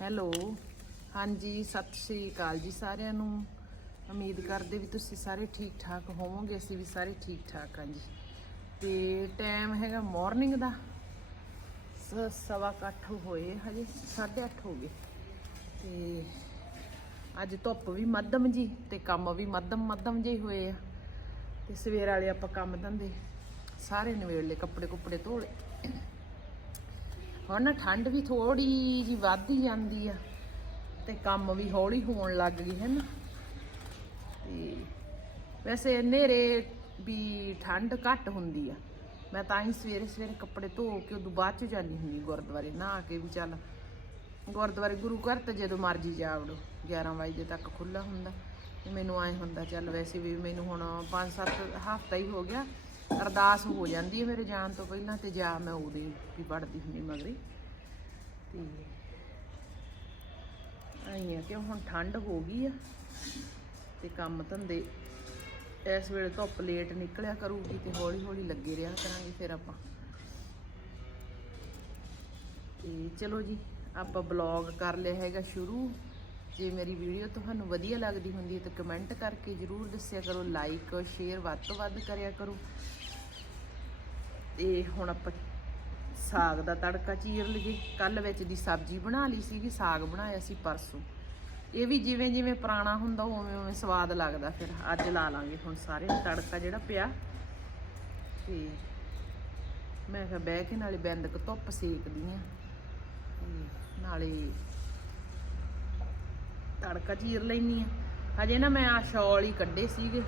Hello. ਹਾਂਜੀ, ਸਤਿ ਸ਼੍ਰੀ ਅਕਾਲ ਜੀ ਸਾਰਿਆਂ ਨੂੰ। ਉਮੀਦ ਕਰਦੇ ਵੀ ਤੁਸੀਂ ਸਾਰੇ ਠੀਕ ਠਾਕ ਹੋਵੋਗੇ, ਅਸੀਂ ਵੀ ਸਾਰੇ ਠੀਕ ਠਾਕ ਹਾਂ ਜੀ। ਤੇ ਟਾਈਮ ਹੈਗਾ ਮਾਰਨਿੰਗ ਦਾ। ਸਵਾ ਕੁ ਅੱਠ ਹੋਏ ਹਜੇ 8:30 ਹੋ ਗਏ। ਤੇ ਅੱਜ ਧੁੱਪ ਵੀ ਮੱਧਮ ਜੀ ਤੇ ਕੰਮ ਵੀ ਮੱਧਮ ਮੱਧਮ ਜਿਹੇ ਹੋਏ ਆ। ਤੇ ਸਵੇਰ ਵਾਲੇ ਆਪਾਂ ਕੰਮ ਧੰਦੇ, ਸਾਰੇ ਨਵੇੜ ਲਏ ਕੱਪੜੇ ਕੁੱਪੜੇ ਧੋਲੇ ਹੁਣ ਨਾ ਠੰਡ ਵੀ ਥੋੜੀ ਜੀ ਵੱਧ ਹੀ ਜਾਂਦੀ ਆ ਤੇ ਕੰਮ ਵੀ ਹੌਲੀ ਹੋਣ ਲੱਗ ਗਈ ਹੈ ਨਾ। ਤੇ ਵੈਸੇ ਹਨੇਰੇ ਵੀ ਠੰਡ ਘੱਟ ਹੁੰਦੀ ਆ। ਮੈਂ ਤਾਂ ਹੀ ਸਵੇਰੇ ਸਵੇਰੇ ਕੱਪੜੇ ਧੋ ਕੇ ਉਦੋਂ ਬਾਅਦ ਚ ਜਾਂਦੀ ਹੁੰਦੀ ਗੁਰਦੁਆਰੇ, ਨਹਾ ਕੇ ਵੀ ਚੱਲ। ਗੁਰਦੁਆਰੇ ਗੁਰੂ ਘਰ ਤੇ ਜਦੋਂ ਮਰਜ਼ੀ ਜਾ ਵੜੋ 11 ਵਜੇ ਤੱਕ ਖੁੱਲਾ ਹੁੰਦਾ। ਤੇ ਮੈਨੂੰ ਐ ਹੁੰਦਾ ਚੱਲ ਵੈਸੇ ਵੀ ਮੈਨੂੰ ਹੁਣ 5-7 ਹਫ਼ਤਾ ਹੀ ਹੋ ਗਿਆ। ਅਰਦਾਸ ਹੋ ਜਾਂਦੀ ਹੈ ਮੇਰੇ ਜਾਣ ਤੋਂ ਪਹਿਲਾਂ ਤੇ ਜਾ ਮੈਂ ਉਹਦੇ ਵੀ ਪੜਦੀ ਹੁੰਦੀ ਮਗਰੀ। ਤੇ ਆਈ ਆ ਕਿ ਹੁਣ ਠੰਡ ਹੋ ਗਈ ਆ ਤੇ ਕੰਮ ਧੰਦੇ ਇਸ ਵੇਲੇ ਧੁੱਪ ਲੇਟ ਨਿਕਲਿਆ ਕਰੂਗੀ ਤੇ ਹੌਲੀ ਹੌਲੀ ਲੱਗੇ ਰਿਹਾ ਕਰਾਂਗੇ ਫਿਰ ਆਪਾਂ। ਤੇ ਚਲੋ ਜੀ, ਆਪਾਂ ਬਲੌਗ ਕਰ ਲਿਆ ਹੈਗਾ ਸ਼ੁਰੂ। ਜੇ ਮੇਰੀ ਵੀਡੀਓ ਤੁਹਾਨੂੰ ਵਧੀਆ ਲੱਗਦੀ ਹੁੰਦੀ ਹੈ ਤਾਂ ਕਮੈਂਟ ਕਰਕੇ ਜਰੂਰ ਦੱਸਿਆ ਕਰੋ ਲਾਈਕ ਸ਼ੇਅਰ ਵੱਧ ਤੋਂ ਵੱਧ ਕਰਿਆ ਕਰੋ। ਤੇ ਹੁਣ ਆਪਾਂ ਸਾਗ ਦਾ ਤੜਕਾ ਚੀਰ ਲਈਏ। ਕੱਲ ਵਿੱਚ ਦੀ ਸਬਜ਼ੀ ਬਣਾ ਲਈ ਸੀਗੀ, ਸਾਗ ਬਣਾਇਆ ਸੀ ਪਰਸੋਂ। ਇਹ ਵੀ ਜਿਵੇਂ ਜਿਵੇਂ ਪੁਰਾਣਾ ਹੁੰਦਾ, ਉਵੇਂ ਉਵੇਂ ਸਵਾਦ ਲੱਗਦਾ। ਫਿਰ ਅੱਜ ਲਾ ਲਾਂਗੇ ਹੁਣ ਸਾਰੇ ਨੂੰ ਤੜਕਾ ਜਿਹੜਾ ਪਿਆ। ਤੇ ਮੈਂ ਕਿਹਾ ਬਹਿ ਕੇ ਨਾਲੇ ਬੈਂਦਕ ਧੁੱਪ ਸੇਕਦੀ ਆ। ਨਾਲੇ ਤੜਕਾ ਚੀਰ ਲੈਣੀ ਆ। ਹਜੇ ਨਾ ਮੈਂ ਆ ਸ਼ਾਲ ਹੀ ਕੱਢੇ ਸੀਗੇ।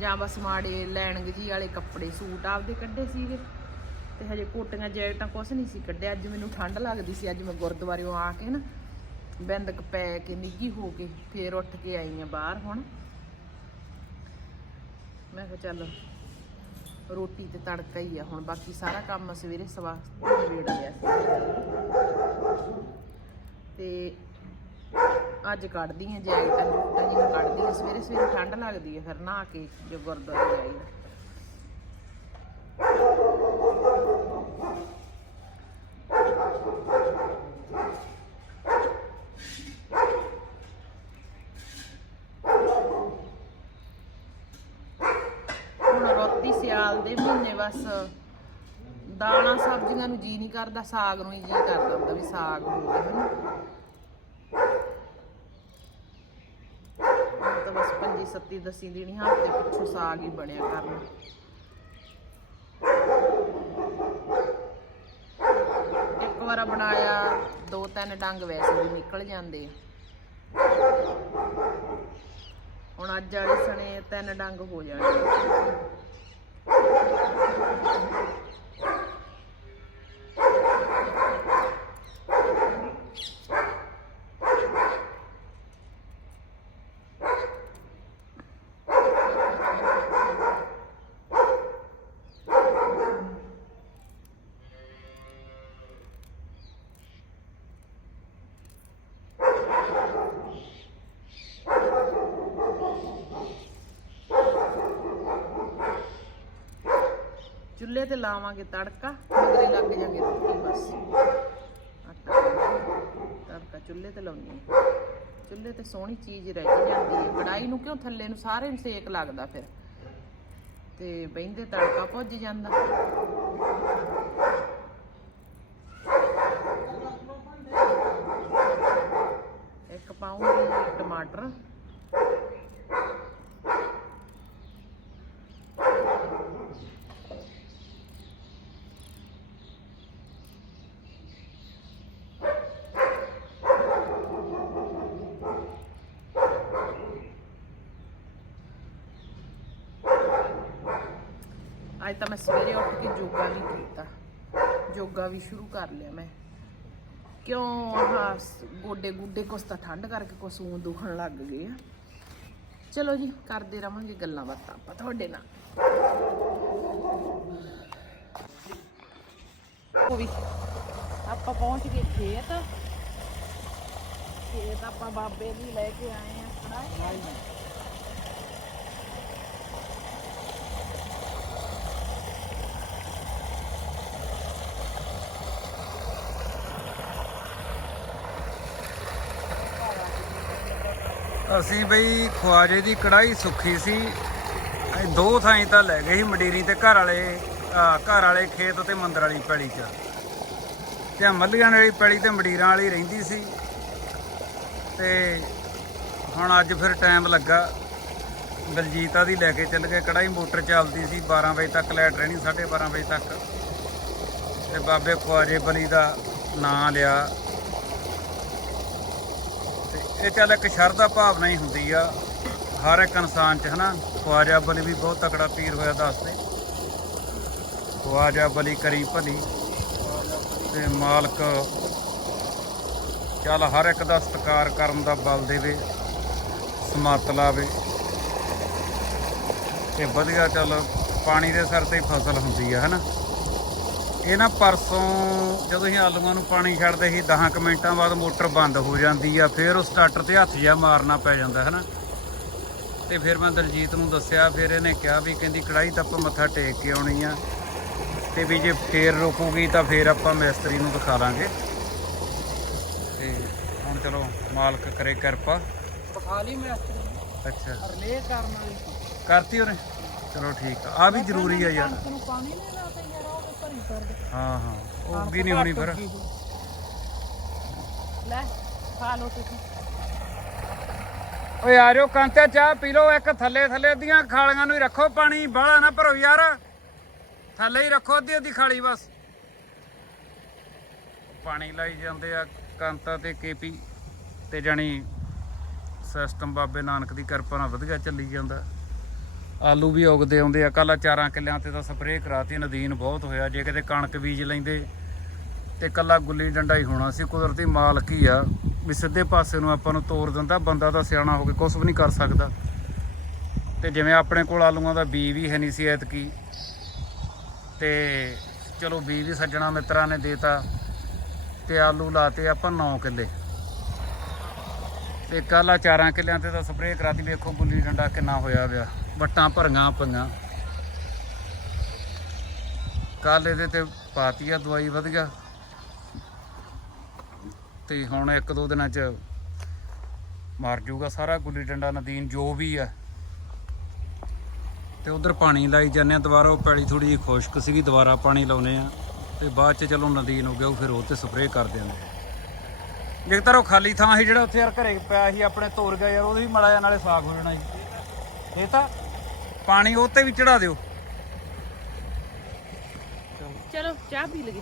ਜਾਂ ਬਸ ਮਾੜੇ ਲੈਣਗ ਜੀ ਵਾਲੇ ਕੱਪੜੇ, ਸੂਟ ਆਪਦੇ ਕੱਢੇ ਸੀਗੇ। ਤੇ ਹਜੇ ਕੋਟੀਆਂ, ਜੈਕਟਾਂ ਕੁਛ ਨਹੀਂ ਸੀ ਕੱਢਿਆ ਅੱਜ ਮੈਨੂੰ ਠੰਡ ਲੱਗਦੀ ਸੀ, ਅੱਜ ਮੈਂ ਗੁਰਦੁਆਰਿਓਂ ਆ ਕੇ ਨਾ ਬਿੰਦਕ ਪੈ ਕੇ ਨਿੱਗੀ ਹੋ ਕੇ ਫੇਰ ਉੱਠ ਕੇ ਆਈ ਆ ਬਾਹਰ ਹੁਣ। ਮੈਂ ਕਿਹਾ ਚੱਲ ਰੋਟੀ ਤੇ ਤੜਕਾ ਹੀ ਆ ਹੁਣ, ਬਾਕੀ ਸਾਰਾ ਕੰਮ ਸਵੇਰੇ ਸਵਾ ਨਿਬੇੜ ਲਿਆ ਤੇ ਅੱਜ ਕੱਢਦੀ ਆ ਜੈਕਟਾਂ ਜੁਕਟਾਂ ਸਵੇਰੇ ਸਵੇਰੇ ਠੰਡ ਲੱਗਦੀ ਹੈ, ਫਿਰ ਨਹਾ ਕੇ ਜੋ ਗੁਰਦੁਆਰੇ ਆਈਦਾ ਹੁਣ ਰੋਟੀ ਸਿਆਲ ਦੇ ਮਹੀਨੇ ਬਸ ਦਾਲਾਂ ਸਬਜ਼ੀਆਂ ਨੂੰ ਜੀ ਨਹੀਂ ਕਰਦਾ, ਸਾਗ ਨੂੰ ਹੀ ਜੀ ਕਰਦਾ ਹੁੰਦਾ ਵੀ ਸਾਗ ਹੋਵੇ ਹਨਾ ਹੁਣ ਤਾਂ ਬਸ ਪੰਜੀ ਸੱਤੀ ਦਸੀ ਦਿਨੀ ਹਫ਼ਤੇ ਪਿੱਛੋਂ ਸਾਗ ਹੀ ਬਣਿਆ ਕਰਨਾ। ਇੱਕ ਵਾਰ ਬਣਾਇਆ, ਦੋ ਤਿੰਨ ਡੰਗ ਵੈਸੇ ਵੀ ਨਿਕਲ ਜਾਂਦੇ ਆ। ਹੁਣ ਅੱਜ ਵਾਲੇ ਸਣੇ ਤਿੰਨ ਡੰਗ ਹੋ ਜਾਣਗੇ ਚੁੱਲ੍ਹੇ ਤੇ ਲਾਵਾਂਗੇ ਤੜਕਾ, ਮਗਰੇ ਲੱਗ ਜਾਗੇ ਰੋਟੀ ਬਸ। ਆਟਾ ਤੜਕਾ, ਚੁੱਲ੍ਹੇ ਤੇ ਲਾਉਣੀ ਹੈ ਚੁੱਲ੍ਹੇ ਤੇ ਸੋਹਣੀ ਚੀਜ਼ ਰਹਿ ਜਾਂਦੀ ਹੈ ਕੜਾਈ ਨੂੰ ਕਿਉਂ ਥੱਲੇ ਨੂੰ ਸਾਰੇ ਨੂੰ ਸੇਕ ਲੱਗਦਾ ਫਿਰ? ਤੇ ਬਹਿੰਦੇ ਤੜਕਾ ਭੁੱਜ ਜਾਂਦਾ। ਇੱਕ ਪਾਉਂਗੀ ਟਮਾਟਰ। ਅੱਜ ਤਾਂ ਮੈਂ ਸਵੇਰੇ ਉੱਠ ਕੇ ਯੋਗਾ ਵੀ ਕੀਤਾ। ਯੋਗਾ ਵੀ ਸ਼ੁਰੂ ਕਰ ਲਿਆ ਮੈਂ। ਕਿਉਂ? ਆਹ ਸ- ਗੋਡੇ ਗੁੱਡੇ ਕੁਛ ਤਾਂ ਠੰਡ ਕਰਕੇ ਕੁਛ ਸੂਨ ਦੁਖਣ ਲੱਗ ਗਏ ਆ। ਚਲੋ ਜੀ, ਕਰਦੇ ਰਵਾਂਗੇ ਗੱਲਾਂ ਬਾਤਾਂ ਆਪਾਂ ਤੁਹਾਡੇ ਨਾਲ। ਉਹ ਵੀ, ਆਪਾਂ ਪਹੁੰਚ ਗਏ ਖੇਤ। ਖੇਤ ਆਪਾਂ ਬਾਬੇ ਦੀ ਲੈ ਕੇ ਆਏ ਆ। ਕੜਾਹੀ ਅਸੀਂ ਬਈ ਖਵਾਜੇ ਦੀ ਕੜਾਈ ਸੁੱਖੀ ਸੀ। ਅਸੀਂ ਦੋ ਥਾਈਂ ਤਾਂ ਲੈ ਗਏ ਸੀ ਮਡੀਰੀ ਤੇ ਘਰ ਵਾਲੇ ਘਰ ਵਾਲੇ ਖੇਤ ਤੇ ਮੰਦਰ ਵਾਲੀ ਪੈਲੀ 'ਚ। ਤੇ ਮੱਲੀਆਂ ਵਾਲੀ ਪੈਲੀ ਤੇ ਮਡੀਰਾਂ ਵਾਲੀ ਰਹਿੰਦੀ ਸੀ। ਤੇ ਹੁਣ ਅੱਜ ਫਿਰ ਟਾਈਮ ਲੱਗਾ। ਬਲਜੀਤਾ ਦੀ ਲੈ ਕੇ ਚੱਲ ਗਏ। ਕੜਾਈ ਮੋਟਰ ਚੱਲਦੀ ਸੀ। 12 ਵਜੇ ਤੱਕ ਲਾਈਟ ਰਹਿਣੀ 12:30 ਵਜੇ ਤੱਕ। ਤੇ ਬਾਬੇ ਖਵਾਜੇ ਬਲੀ ਦਾ ਨਾਂ ਲਿਆ। ਇਹ ਚੱਲ ਇੱਕ ਸ਼ਰਧਾ ਭਾਵਨਾ ਹੀ ਹੁੰਦੀ ਆ, ਹਰ ਇੱਕ ਇਨਸਾਨ 'ਚ, ਹਨਾ? ਖਵਾਜਾ ਬਲੀ ਵੀ ਬਹੁਤ ਤਕੜਾ ਪੀਰ ਹੋਇਆ ਦੱਸਦੇ ਖਵਾਜਾ ਬਲੀ ਕਰੀ ਭਲੀ, ਤੇ ਮਾਲਕ ਚੱਲ ਹਰ ਇੱਕ ਦਾ ਸਤਿਕਾਰ ਕਰਨ ਦਾ ਬਲ ਦੇਵੇ, ਸਮੱਤ ਲਾਵੇ। ਤੇ ਵਧੀਆ ਚੱਲ ਪਾਣੀ ਦੇ ਸਿਰ ਤੇ ਫਸਲ ਹੁੰਦੀ ਆ, ਹਨਾ? ਇਹ ਨਾ ਪਰਸੋਂ ਜਦੋਂ ਅਸੀਂ ਆਲੂਆਂ ਨੂੰ ਪਾਣੀ ਛੱਡਦੇ ਸੀ 10 ਕੁ ਮਿੰਟਾਂ ਬਾਅਦ ਮੋਟਰ ਬੰਦ ਹੋ ਜਾਂਦੀ ਆ ਫਿਰ ਉਹ ਸਟਾਰਟਰ ਤੇ ਹੱਥ ਜਿਹਾ ਮਾਰਨਾ ਪੈ ਜਾਂਦਾ ਹੈ ਨਾ ਤੇ ਫਿਰ ਮੈਂ ਦਲਜੀਤ ਨੂੰ ਦੱਸਿਆ ਫਿਰ ਇਹਨੇ ਕਿਹਾ ਵੀ ਕਹਿੰਦੀ ਕੜਾਈ ਤਾਂ ਆਪਾਂ ਮੱਥਾ ਟੇਕ ਕੇ ਆਉਣੀ ਆ ਤੇ ਵੀ ਜੇ ਫੇਰ ਰੁਕੂਗੀ ਤਾਂ ਫਿਰ ਆਪਾਂ ਮਿਸਤਰੀ ਨੂੰ ਦਿਖਾ ਲਾਂਗੇ। ਤੇ ਹੁਣ ਚਲੋ ਮਾਲਕ ਕਰੇ ਕਿਰਪਾ। ਬਖਾ ਲਈ ਮੈਂ ਅੱਛਾ। ਰਲੇ ਕਰਨ ਵਾਲੀ। ਕਰਤੀ ਉਹਨੇ? ਚਲੋ ਠੀਕ ਆ। ਆ ਵੀ ਜ਼ਰੂਰੀ ਆ ਯਾਰ। ਨੂੰ ਪਾਣੀ ਨਹੀਂ ਲਾਤਾ। ਹਾਂ ਹਾਂ ਉਹ ਉੱਗੀ ਨਹੀਂ ਹੋਣੀ ਫਿਰ। ਲੈ ਖਾ ਲੋ ਤੁਸੀਂ। ਓਏ ਆ ਜਾਓ ਕਾਂਤੇ ਚਾਹ ਪੀ ਲਓ ਇੱਕ ਥੱਲੇ ਥੱਲੇ ਦੀਆਂ ਖਾਲੀਆਂ ਨੂੰ ਹੀ ਰੱਖੋ ਪਾਣੀ ਬਾਹਲਾ ਨਾ ਭਰੋ ਯਾਰ। ਥੱਲੇ ਹੀ ਰੱਖੋ ਅੱਧੀ ਅੱਧੀ ਖਾਲੀ ਬਸ। ਪਾਣੀ ਲਾਈ ਜਾਂਦੇ ਆ ਕਾਂਤਾ ਤੇ ਕੇਪੀ ਤੇ ਜਾਣੀ ਸਿਸਟਮ ਬਾਬੇ ਨਾਨਕ ਦੀ ਕਿਰਪਾ ਨਾਲ ਵਧੀਆ ਚੱਲੀ ਜਾਂਦਾ। ਆਲੂ ਵੀ ਉਗਦੇ ਆਉਂਦੇ ਆ ਕੱਲ ਚਾਰਾਂ ਕਿੱਲਿਆਂ ਤੇ ਤਾਂ ਸਪਰੇਅ ਕਰਾਤੀ, ਨਦੀਨ ਬਹੁਤ ਹੋਇਆ। ਜੇ ਕਿਤੇ ਕਣਕ ਬੀਜ ਲੈਂਦੇ ਤੇ ਕੱਲਾ ਗੁੱਲੀ ਡੰਡਾ ਹੀ ਹੋਣਾ ਸੀ, ਕੁਦਰਤੀ ਮਾਲਕ ਹੀ ਆ। ਵੀ ਸਿੱਧੇ ਪਾਸੇ ਨੂੰ ਆਪਾਂ ਨੂੰ ਤੋਰ ਦਿੰਦਾ, ਬੰਦਾ ਤਾਂ ਸਿਆਣਾ ਹੋ ਕੇ ਕੁਝ ਵੀ ਨਹੀਂ ਕਰ ਸਕਦਾ। ਤੇ ਜਿਵੇਂ ਆਪਣੇ ਕੋਲ ਆਲੂਆਂ ਦਾ ਬੀ ਵੀ ਹੈ ਨਹੀਂ ਸੀ ਐਤਕੀ, ਤੇ ਚਲੋ ਬੀ ਵੀ ਸੱਜਣਾ ਮਿੱਤਰਾਂ ਨੇ ਦੇਤਾ ਤੇ ਆਲੂ ਲਾਤੇ ਆਪਾਂ 9 ਕਿੱਲੇ। ਤੇ ਕੱਲ੍ਹ ਆ ਚਾਰਾਂ ਕਿੱਲਿਆਂ ਤੇ ਤਾਂ ਸਪਰੇਅ ਕਰਾਤੀ, ਵੇਖੋ ਗੁੱਲੀ ਡੰਡਾ ਕਿੰਨਾ ਹੋਇਆ ਪਿਆ। ਵੱਟਾਂ ਭਰੀਆਂ ਪਈਆਂ। ਕੱਲ ਇਹਦੇ ਤੇ ਪਾਤੀ ਆ, ਦਵਾਈ ਵਧੀਆ। ਤੇ ਹੁਣ ਇੱਕ ਦੋ ਦਿਨਾਂ ਚ ਮਰ ਜਾਊਗਾ ਸਾਰਾ ਗੁੱਲੀ ਡੰਡਾ ਨਦੀਨ, ਜੋ ਵੀ ਆ। ਤੇ ਉਧਰ ਪਾਣੀ ਲਾਈ ਜਾਂਦੇ ਆ ਦੁਬਾਰਾ, ਉਹ ਪੈਲੀ ਥੋੜੀ ਜਿਹੀ ਖੁਸ਼ਕ ਸੀਗੀ, ਦੁਬਾਰਾ ਪਾਣੀ ਲਾਉਨੇ ਆ। ਤੇ ਬਾਅਦ ਚ ਚਲੋ ਨਦੀਨ ਹੋ ਗਿਆ, ਉਹ ਫਿਰ ਉਹ ਤੇ ਸਪਰੇਅ ਕਰ ਦਿਆਂਗੇ ਜੇਕਰ ਉਹ ਖਾਲੀ ਥਾਂ ਸੀ ਜਿਹੜਾ ਉੱਥੇ ਯਾਰ ਘਰੇ ਪਿਆ ਸੀ, ਆਪਣੇ ਤੋਰ ਗਿਆ ਯਾਰ, ਉਹਦੇ ਵੀ ਮੜਾ ਜਾ ਨਾਲੇ ਸਾਗ ਹੋ ਜਾਣਾ ਜੀ ਇਹ ਤਾਂ ਪਾਣੀ ਉਹ ਤੇ ਵੀ ਚੜਾ ਦਿਓ। ਚਲੋ, ਚਾਹ ਪੀ ਲਗੇ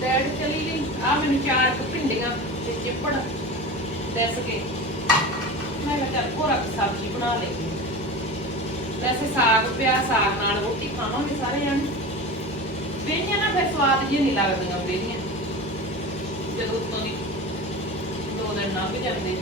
ਡੈਡ ਚਲੀ ਗਈ। ਆ ਮੈਨੂੰ ਚਾਰ ਦੱਸ ਕੇ ਮੈਂ ਕਿਹਾ ਚੱਲ ਭੋਰਾ ਸਬਜ਼ੀ ਬਣਾ ਲਈ। ਵੈਸੇ ਸਾਗ ਪਿਆ, ਸਾਗ ਨਾਲ ਰੋਟੀ ਖਾਵਾਂਗੇ ਸਾਰੇ ਜਾਣੇ। ਵੇਹੀਆਂ ਨਾ ਫਿਰ ਸਵਾਦ ਜੀ ਨਹੀਂ ਲੱਗਦੀਆਂ ਵੇਹੀਆਂ ਜਦੋਂ ਉੱਤੋਂ ਦੀ ਦੋ ਦਿਨ ਲੰਘ ਜਾਂਦੇ।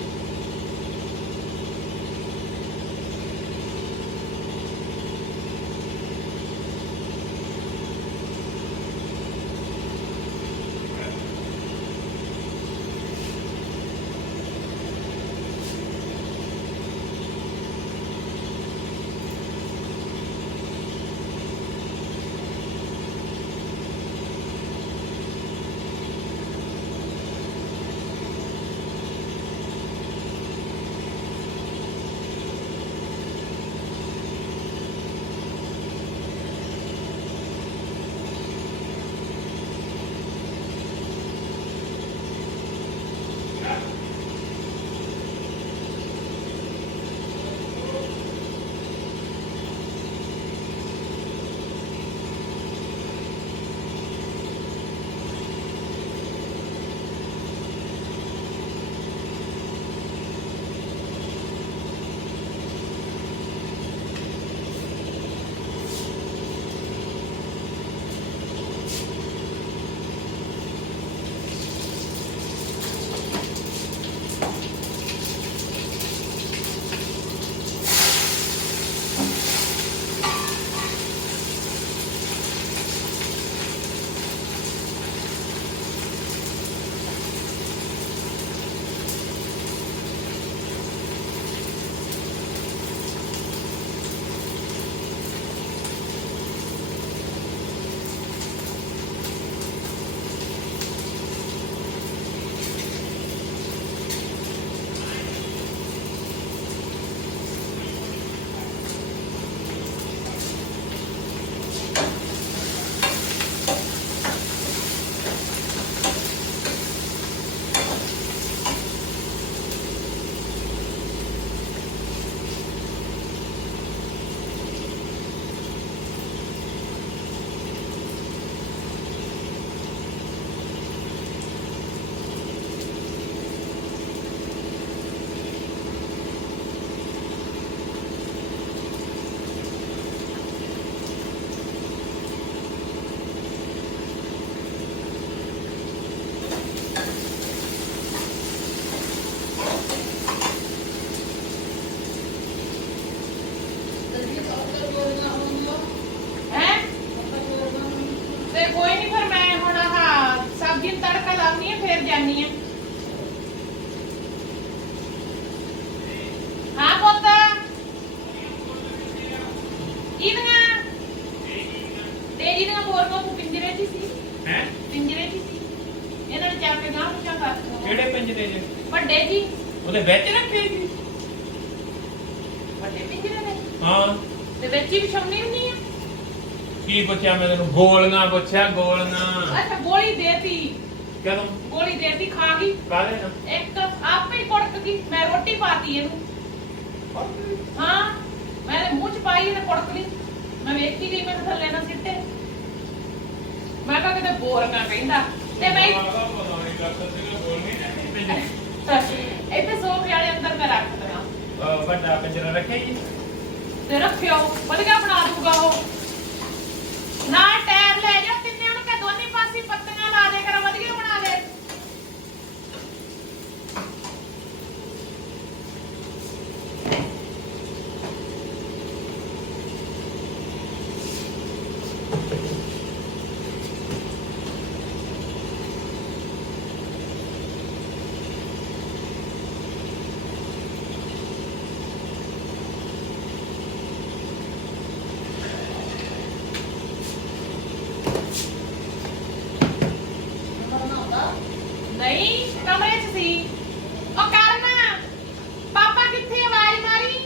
ਹੋਰ ਬਾਪੂ ਪਿੰਜਰੇ 'ਚ ਹੀ ਸੀ? ਹੈ? ਪਿੰਜਰੇ 'ਚ ਹੀ ਸੀ? ਇਹਨਾਂ ਨੇ ਜਾ ਕੇ ਗਾਂ ਪੁੱਛਾ ਕਰ ਦਿੱਤਾ। ਕਿਹੜੇ ਪਿੰਜਰੇ ਦੇ ਵੱਡੇ ਜੀ। ਉਹਦੇ ਵਿੱਚ ਰੱਖੇ ਸੀ। ਵੱਡੇ ਪਿੰਜਰੇ ਦੇ ਹਾਂ। ਤੇ ਵਿੱਚ ਹੀ ਵਿਛਾਉਣੀ ਹੁੰਦੀ ਆ? ਕੀ ਪੁੱਛਿਆ ਮੈਂ ਤੈਨੂੰ? ਗੋਲੀਆਂ ਪੁੱਛਿਆ ਗੋਲੀਆਂ। ਅੱਛਾ ਗੋਲੀ ਦੇਤੀ। ਕਦੋਂ? ਗੋਲੀ ਦੇਤੀ ਖਾ ਗਈ। ਕਾਹਦੇ ਨਾਲ? ਇੱਕ ਆਪੇ ਹੀ ਕੁੜਕ ਗਈ। ਮੈਂ ਰੋਟੀ ਪਾਤੀ ਇਹਨੂੰ। ਹਾਂ। ਮੈਂ ਇਹਦੇ ਮੂੰਹ 'ਚ ਪਾਈ ਇਹਨੇ ਕੁੜਕ ਲਈ। ਮੈਂ ਵੇਖੀ ਗਈ ਮੈਂ ਥੱਲੇ ਨਾ ਸਿੱਟੇ। ਮੈਂ ਕਿਹਾ ਕਿਤੇ ਬੋਰ ਨਾ ਕਹਿੰਦਾ ਤੇ ਮੈਂ ਇੱਥੇ ਸੋਫੇ ਵਾਲੇ ਅੰਦਰ ਮੈਂ ਰੱਖ ਦਣਾ ਵੱਡਾ ਪਿੰਜਰਾ ਰੱਖਿਆ ਜੀ। ਤੇ ਰੱਖਿਓ ਵਧੀਆ ਬਣਾ ਦੂਗਾ ਉਹ। ਨਾਲ ਟਾਇਰ ਲੈ ਜਾ ਤਿੰਨੇ ਉਹਨੂੰ ਕਿ ਦੋਨੇ ਪਾਸੇ ਪੱਤੀਆਂ ਲਾ ਦੇ ਕਰ ਵਧੀਆ ਬਣਾ ਦੇ। ਨਹੀਂ ਕਮਰੇ 'ਚ ਸੀ ਉਹ ਕਰਨਾ ਪਾਪਾ ਕਿੱਥੇ ਆਵਾਜ਼ ਮਾਰੀ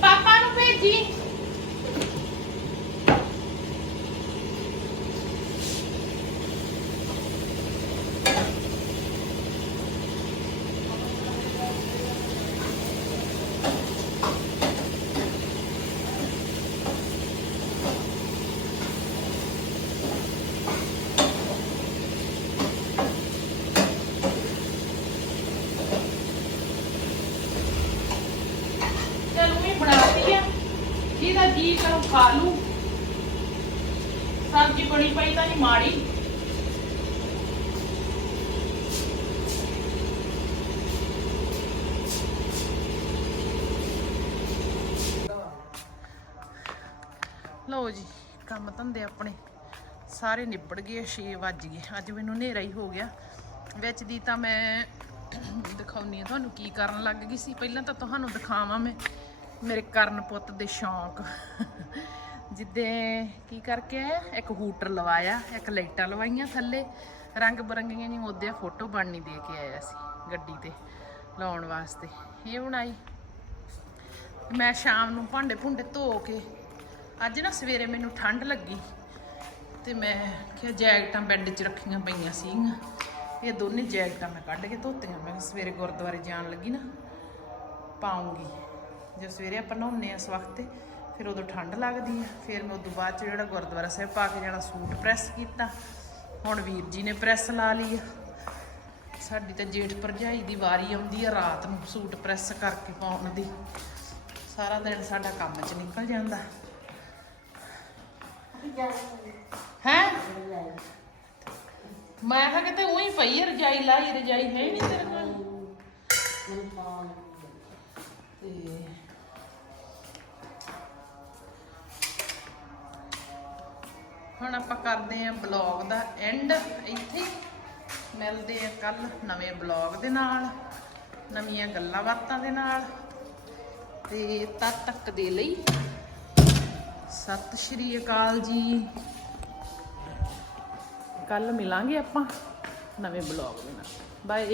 ਪਾਪਾ ਨੂੰ ਭੇਜੀ ਚਲ ਉਹ ਬਣਾਤੀ ਆ ਜਿਹਦਾ ਜੀ ਖਾ ਲੂ ਸਬਜ਼ੀ ਬਣੀ ਪਈ ਤਾਂ ਨਹੀਂ ਮਾੜੀ। ਲਓ ਜੀ, ਕੰਮ ਧੰਦੇ ਆਪਣੇ ਸਾਰੇ ਨਿਬੜ ਗਏ 6 ਵੱਜ ਗਏ। ਅੱਜ ਮੈਨੂੰ ਹਨੇਰਾ ਹੀ ਹੋ ਗਿਆ। ਵਿੱਚ ਦੀ ਤਾਂ ਮੈਂ ਦਿਖਾਉਣੀ ਆ ਤੁਹਾਨੂੰ ਕੀ ਕਰਨ ਲੱਗ ਗਈ ਸੀ। ਪਹਿਲਾਂ ਤਾਂ ਤੁਹਾਨੂੰ ਦਿਖਾਵਾਂ ਮੈਂ। ਮੇਰੇ ਕਰਨ ਪੁੱਤ ਦੇ ਸ਼ੌਂਕ। ਜਿੱਦੇ ਕੀ ਕਰਕੇ ਆਇਆ? ਇੱਕ ਹੂਟਰ ਲਵਾਇਆ, ਇੱਕ ਲਾਈਟਾਂ ਲਵਾਈਆਂ ਥੱਲੇ। ਰੰਗ ਬਰੰਗੀਆਂ ਜੀ ਉਹਦੇ ਫੋਟੋ ਬਣਨੀ ਦੇ ਕੇ ਆਇਆ ਸੀ ਗੱਡੀ ਤੇ ਲਾਉਣ ਵਾਸਤੇ। ਇਹ ਬਣਾਈ। ਮੈਂ ਸ਼ਾਮ ਨੂੰ ਭਾਂਡੇ ਭੁੰਡੇ ਧੋ ਕੇ, ਅੱਜ ਨਾ ਸਵੇਰੇ ਮੈਨੂੰ ਠੰਡ ਲੱਗੀ ਤੇ ਮੈਂ ਕਿਹਾ ਜੈਕਟਾਂ ਬੈੱਡ 'ਚ ਰੱਖੀਆਂ ਪਈਆਂ ਸੀਗੀਆਂ। ਇਹ ਦੋਨੇ ਜੈਕਟਾਂ ਮੈਂ ਕੱਢ ਕੇ ਧੋਤੀਆਂ, ਮੈਂ ਸਵੇਰੇ ਗੁਰਦੁਆਰੇ ਜਾਣ ਲੱਗੀ ਨਾ, ਪਾਉਂਗੀ। ਜੇ ਸਵੇਰੇ ਆਪਾਂ ਨਹਾਉਂਦੇ ਆ ਇਸ ਵਕਤ ਤੇ ਫਿਰ ਉਦੋਂ ਠੰਡ ਲੱਗਦੀ ਆ। ਫਿਰ ਮੈਂ ਉਦੋਂ ਬਾਅਦ ਚ ਜਿਹੜਾ ਗੁਰਦੁਆਰਾ ਸਾਹਿਬ ਪਾ ਕੇ ਜਾਣਾ ਸੂਟ ਪ੍ਰੈਸ ਕੀਤਾ। ਹੁਣ ਵੀਰ ਜੀ ਨੇ ਪ੍ਰੈਸ ਲਾ ਲਈ ਆ। ਸਾਡੀ ਤਾਂ ਜੇਠ ਭਰਜਾਈ ਦੀ ਵਾਰੀ ਆਉਂਦੀ ਆ ਰਾਤ ਨੂੰ ਸੂਟ ਪ੍ਰੈਸ ਕਰਕੇ ਪਾਉਣ ਦੀ। ਸਾਰਾ ਦਿਨ ਸਾਡਾ ਕੰਮ 'ਚ ਨਿਕਲ ਜਾਂਦਾ। ਹੈ? ਮੈਂ ਕਿਹਾ ਕਿਤੇ ਉਹੀ ਪਈ ਆ ਰਜਾਈ ਲਾਈ ਰਜਾਈ ਹੈ ਹੀ ਨਹੀਂ ਤੇਰੇ ਕੋਲ। ਤੇ ਹੁਣ ਆਪਾਂ ਕਰਦੇ ਆਂ ਬਲੌਗ ਦਾ ਐਂਡ ਇੱਥੇ ਮਿਲਦੇ ਆ ਕੱਲ ਨਵੇਂ ਬਲੌਗ ਦੇ ਨਾਲ, ਨਵੀਆਂ ਗੱਲਾਂ ਬਾਤਾਂ ਦੇ ਨਾਲ। ਤੇ ਤਦ ਤੱਕ ਦੇ ਲਈ ਸਤਿ ਸ਼੍ਰੀ ਅਕਾਲ ਜੀ। ਕੱਲ ਮਿਲਾਂਗੇ ਆਪਾਂ ਨਵੇਂ ਬਲੌਗ ਦੇ ਨਾਲ। ਬਾਏ